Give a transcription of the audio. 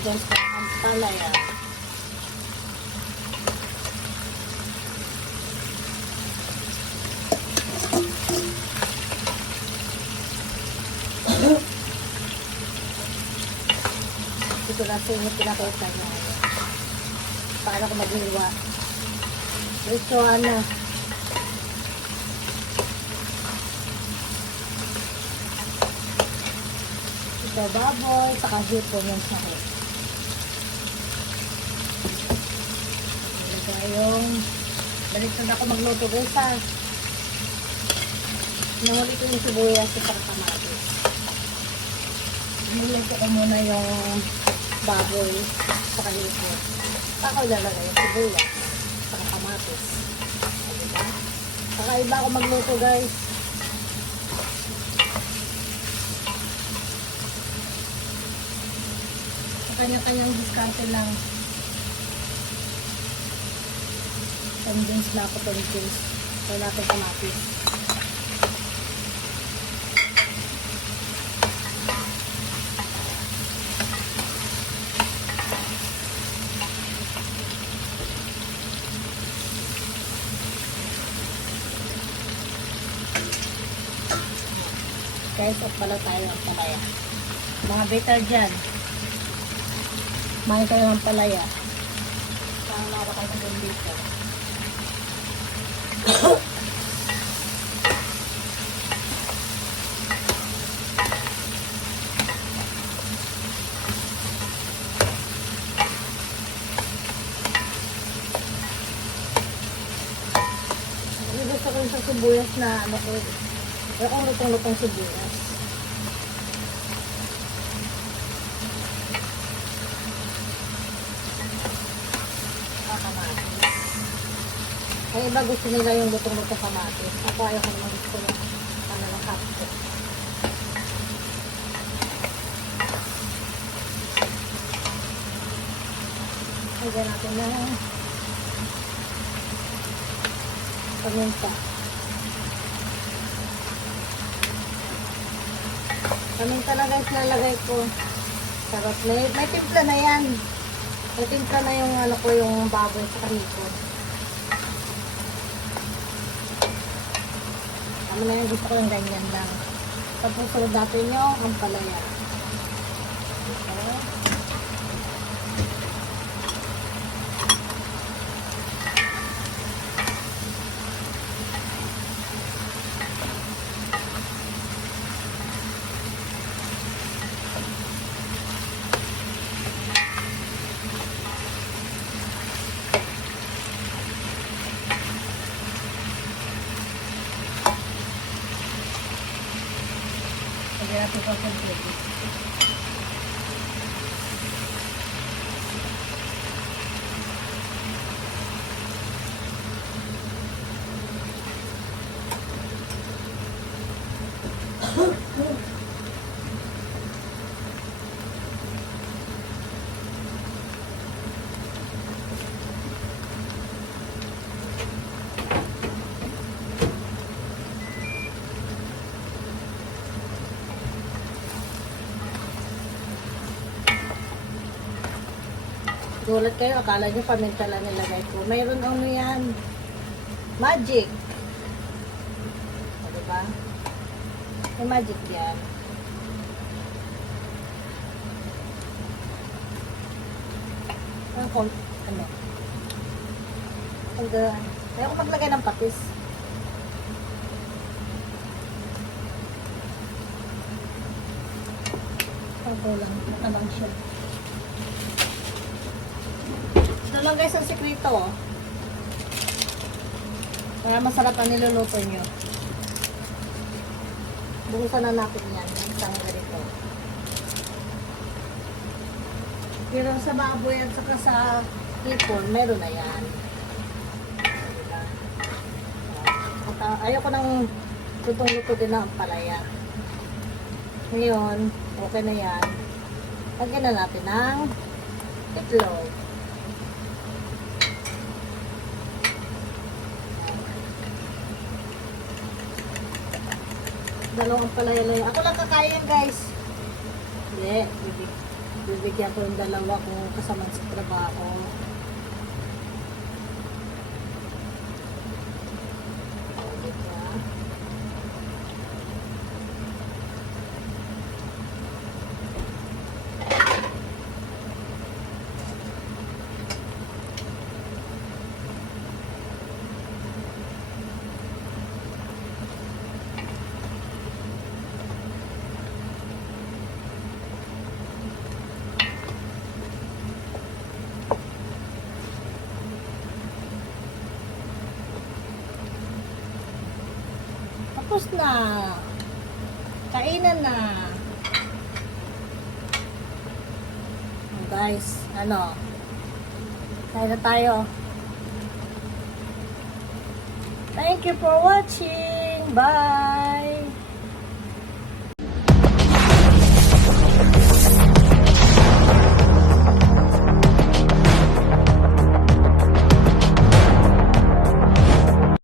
guys ng ampalaya. Ito kasi yung pinakita niya. Paano ko maghiwa. Ito na. Ito baboy, saka hipon yung sakit. Ito yung balik na ako magluto guys ha. Nahuli ko yung sibuyas at saka kamatis. Nilagay ko muna yung baboy saka hipon. Saka ilalagay yung sibuyas saka kamatis. Diba? Saka iba ako magluto guys. Kanya-kanyang diskarte lang. Convince na ako convince. Kaya natin kamatis. Guys, off pala tayo ang palaya. Mga better dyan. Mahin kayo ng palaya. Saan nawa kayo ng dito. Gusto ko yung sa sibuyas na ano ko. Pero kung lutong-lutong sibuyas. Ay iba gusto nila yung lutong-lutong kamatis. Ako ayaw ko naman gusto yung ano ng hapto. Lagyan natin ng paminta. Paminta na guys nalagay ko. Sarap. May timpla na yan. May timpla na yung ano ko yung baboy sa kanipon. Ano na yung gusto ko yung ganyan lang. Tapos sunod natin yung ampalaya. Okay. Lagyan natin pa completely. Gulat kayo, akala nyo paminta lang nilagay ko. Mayroon ano yan. Magic. O, diba? May magic yan. Ano? Ayaw ko maglagay ng patis. Ito lang. Ito lang siya. Ito lang guys ang sekreto. Kaya masarap ang niluluto nyo. Buhusan na natin yan. Isang ganito. Pero sa baboy at saka sa hipon, meron na yan. At ayaw ko nang lutong-luto din na ang palaya. Ngayon, okay na yan. Lagyan na natin ng itlog. Dalawang palaya lang. Ako lang kakain guys. Hindi. Bibigyan ko yung dalawa kong kasama sa trabaho. Diba? Tapos na. Kainan na. Oh, guys, ano? Kain na tayo. Thank you for watching. Bye!